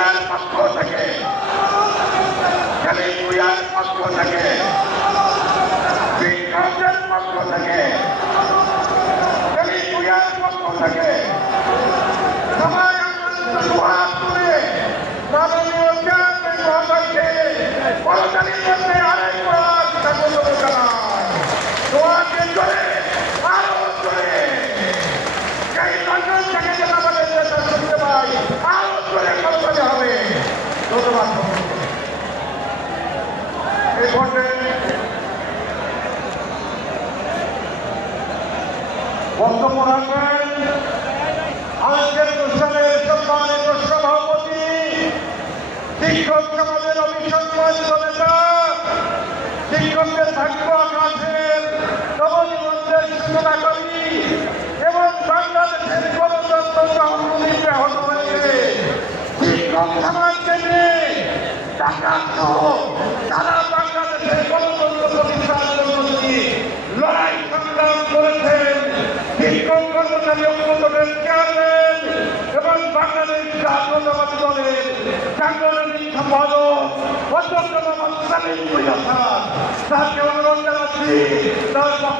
ভূঁইয়ার পক্ষ থেকে খালিদ ভূঁইয়ার পক্ষ থেকে বিক্রমের পক্ষ থেকে খালিদ ভূঁইয়ার পক্ষ থেকে সবাই দুহাত তুলে মাননীয় চেয়ারম্যান মহোদয়কে করতালির মধ্যে আরেকবার স্বাগত জানাই। দোয়াকে জোরে আরো জোরে এই লন্ডন থেকে যেন আমাদের নেতা শুনতে পাই আরো জোরে করতে হবে। ধন্যবাদ। এই ভোটে বক্তব্য রাখবেন আজকের অনুষ্ঠানের সম্মানিত সভাপতি শিক্ষক সমাজের অভিসম্মানিত নেতা শিক্ষকদের ভাগ্য আকাশের নবনিবন্ধের সূচনাকারী এবং বাংলাদেশের গণতন্ত্র সংহতি ব্যাহত হয়েছে শিক্ষক সমাজকে নিয়ে টাকা সহ তারা বাংলাদেশের গণতন্ত্র প্রতিষ্ঠার জন্য লড়াই সংগ্রাম করেছেন। শিক্ষক কর্মচারী ঐক্যজোটের চেয়ারম্যান এবং বাংলাদেশ জাতীয়তাবাদী দলের সাংগঠনিক সম্পাদক অধ্যক্ষ মোহাম্মদ সালিম ভূঁইয়া স্যারকে অনুরোধ জানাচ্ছি তার বক্তব্য